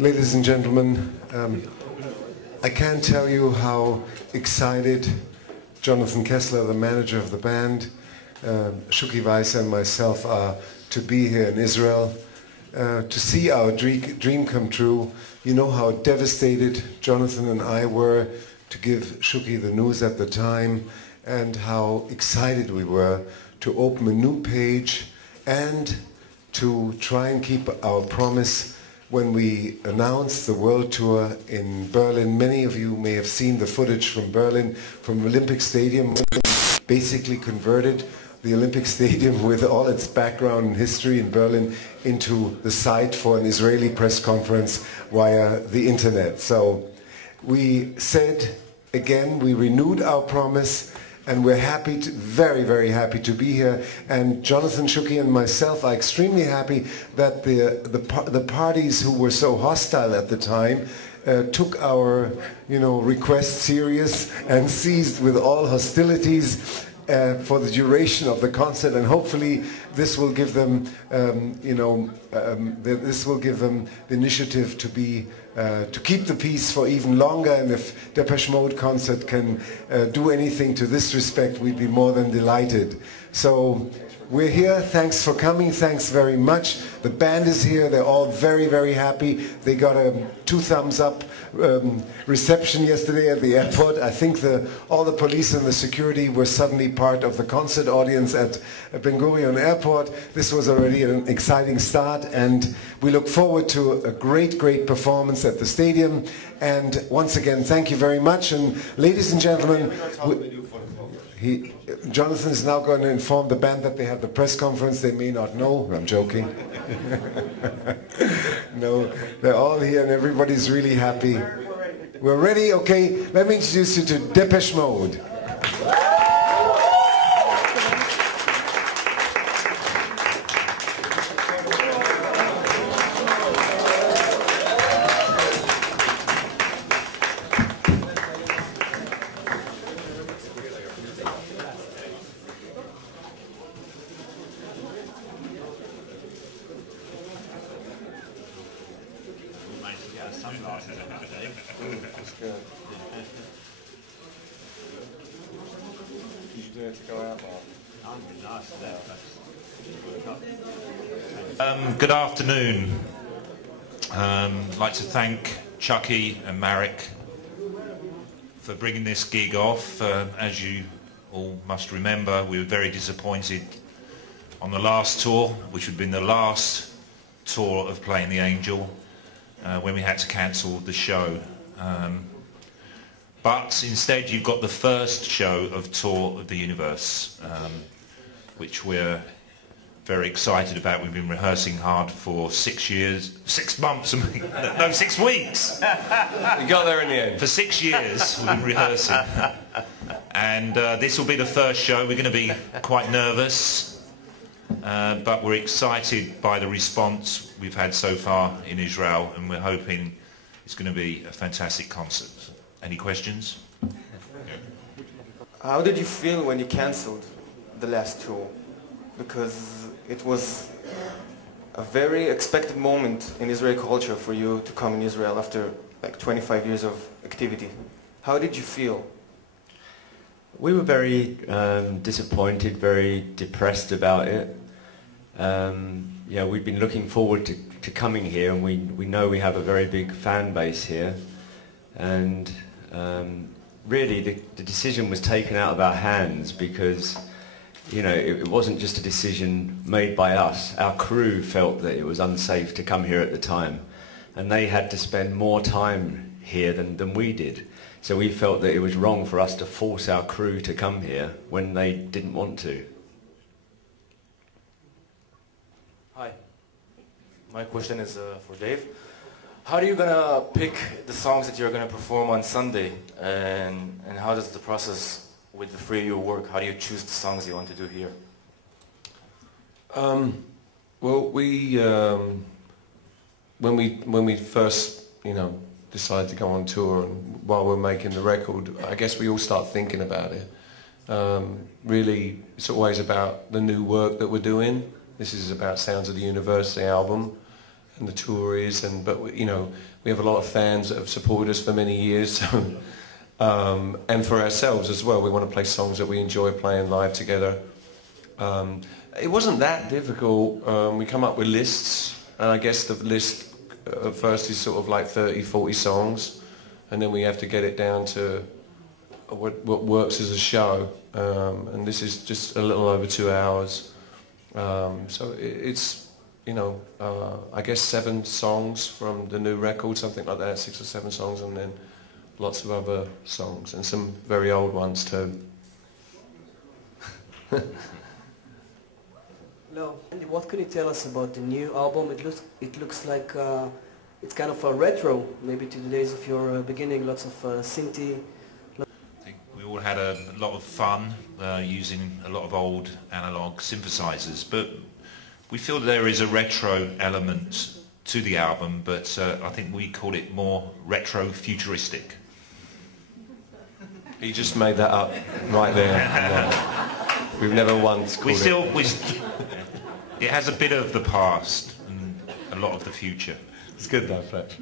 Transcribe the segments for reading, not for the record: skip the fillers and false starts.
Ladies and gentlemen, I can't tell you how excited Jonathan Kessler, the manager of the band, Shuki Weiss and myself are to be here in Israel, to see our dream come true. You know how devastated Jonathan and I were to give Shuki the news at the time, and how excited we were to open a new page and to try and keep our promise when we announced the world tour in Berlin. Many of you may have seen the footage from Berlin, from Olympic Stadium. Basically converted the Olympic Stadium with all its background and history in Berlin into the site for an Israeli press conference via the internet. So we said again, we renewed our promise, and we're happy, very, very happy to be here. And Jonathan, Shuki and myself are extremely happy that the parties who were so hostile at the time took our request serious and ceased with all hostilities for the duration of the concert, and hopefully this will give them, this will give them the initiative to be to keep the peace for even longer. And if Depeche Mode concert can do anything to this respect, we'd be more than delighted. So we're here. Thanks for coming. Thanks very much. The band is here. They're all very, very happy. They got a 2 thumbs up reception yesterday at the airport. I think all the police and the security were suddenly part of the concert audience at Ben Gurion Airport. This was already an exciting start, and we look forward to a great, great performance at the stadium. And once again, thank you very much. And ladies and gentlemen, Jonathan is now going to inform the band that they have the press conference. They may not know. I'm joking. No, they're all here and everybody's really happy. We're ready? Okay, let me introduce you to Depeche Mode. Good afternoon. I'd like to thank Chucky and Marek for bringing this gig off. As you all must remember, we were very disappointed on the last tour, which had been the last tour of Playing the Angel, when we had to cancel the show. But instead you've got the first show of Tour of the Universe, which we're very excited about. We've been rehearsing hard for 6 months, no, 6 weeks. We got there in the end. For 6 years we've been rehearsing. And this will be the first show. We're going to be quite nervous, but we're excited by the response we've had so far in Israel, and we're hoping it's going to be a fantastic concert. Any questions? How did you feel when you cancelled the last tour? Because it was a very expected moment in Israeli culture for you to come in Israel after like 25 years of activity. How did you feel? We were very disappointed, very depressed about it. Yeah, we've been looking forward to coming here, and we know we have a very big fan base here. And really the decision was taken out of our hands because it wasn't just a decision made by us. Our crew felt that it was unsafe to come here at the time, and they had to spend more time here than we did. So we felt that it was wrong for us to force our crew to come here when they didn't want to. Hi, my question is for Dave. How are you gonna pick the songs that you're gonna perform on Sunday, and how does the process with the 3 of you work? How do you choose the songs you want to do here? Well, when we first decided to go on tour, and while we're making the record, I guess we all start thinking about it. Really, it's always about the new work that we're doing. This is about Sounds of the Universe, the album, and the tour is, but we have a lot of fans that have supported us for many years. So, and for ourselves as well, we want to play songs that we enjoy playing live together. It wasn't that difficult. We come up with lists, and I guess the list at first is sort of like 30, 40 songs, and then we have to get it down to what works as a show. And this is just a little over 2 hours. So it's, you know, I guess 7 songs from the new record, something like that, 6 or 7 songs, and then lots of other songs, and some very old ones too. No. And what can you tell us about the new album? It looks like it's kind of a retro, maybe to the days of your beginning. Lots of synthy. I think we all had a lot of fun using a lot of old analog synthesizers, but we feel there is a retro element to the album, but I think we call it more retro-futuristic. He just made that up right there. We've never once called it. It has a bit of the past and a lot of the future. It's good though, Fletch.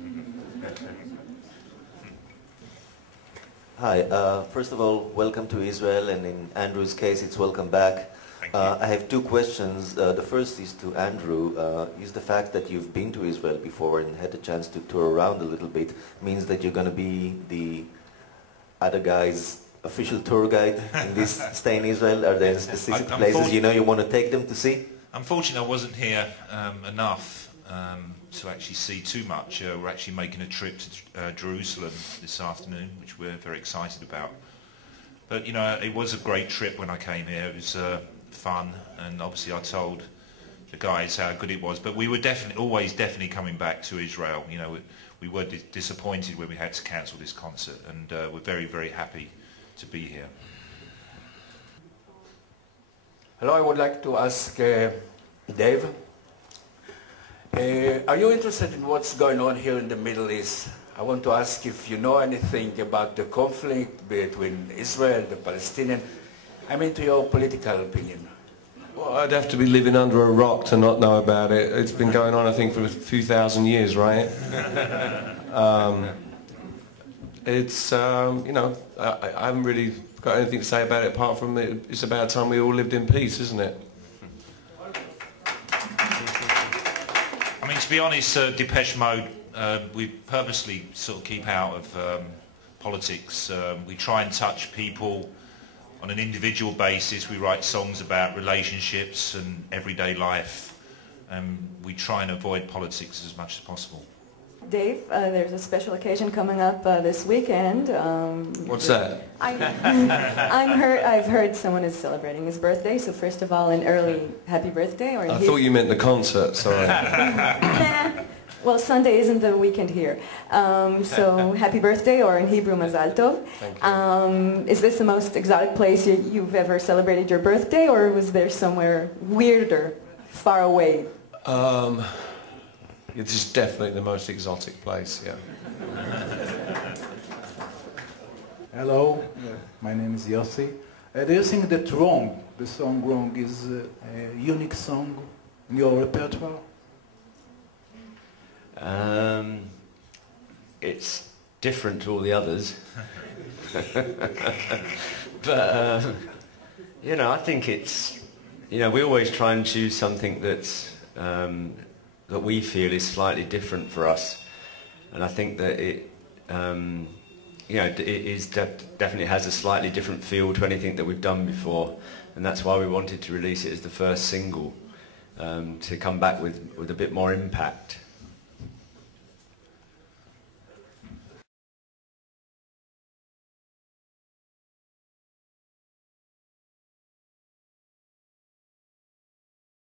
Hi, first of all, welcome to Israel, and in Andrew's case, it's welcome back. I have 2 questions. The first is to Andrew. Is the fact that you've been to Israel before and had the chance to tour around a little bit means that you're going to be the other guy's official tour guide in this stay in Israel? Are there specific places you know you want to take them to see? Unfortunately, I wasn't here enough to actually see too much. We're actually making a trip to Jerusalem this afternoon, which we're very excited about. But, you know, it was a great trip when I came here. It was fun, and obviously I told the guys how good it was. But we were always definitely coming back to Israel. You know, we were disappointed when we had to cancel this concert, and we're very, very happy to be here. Hello, I would like to ask Dave. Are you interested in what's going on here in the Middle East? I want to ask if you know anything about the conflict between Israel and the Palestinians. I'm into your political opinion. Well, I'd have to be living under a rock to not know about it. It's been going on, I think, for a few thousand years, right? It's, you know, I haven't really got anything to say about it apart from it's about time we all lived in peace, isn't it? I mean, to be honest, Depeche Mode, we purposely sort of keep out of politics. We try and touch people on an individual basis. We write songs about relationships and everyday life, and we try and avoid politics as much as possible. Dave, there's a special occasion coming up this weekend. What's that? I've heard someone is celebrating his birthday, so first of all, an early happy birthday. Or I thought you meant the concert, sorry. Well, Sunday isn't the weekend here. So happy birthday, or in Hebrew, Mazal Tov. Thank you. Is this the most exotic place you've ever celebrated your birthday, or was there somewhere weirder, far away? It is definitely the most exotic place, yeah. Hello, my name is Yossi. Do you think that Wrong, the song Wrong, is a unique song in your repertoire? It's different to all the others. But, you know, I think it's, you know, we always try and choose something that's, that we feel is slightly different for us. And I think that it, you know, it is definitely has a slightly different feel to anything that we've done before. And that's why we wanted to release it as the first single, to come back with a bit more impact.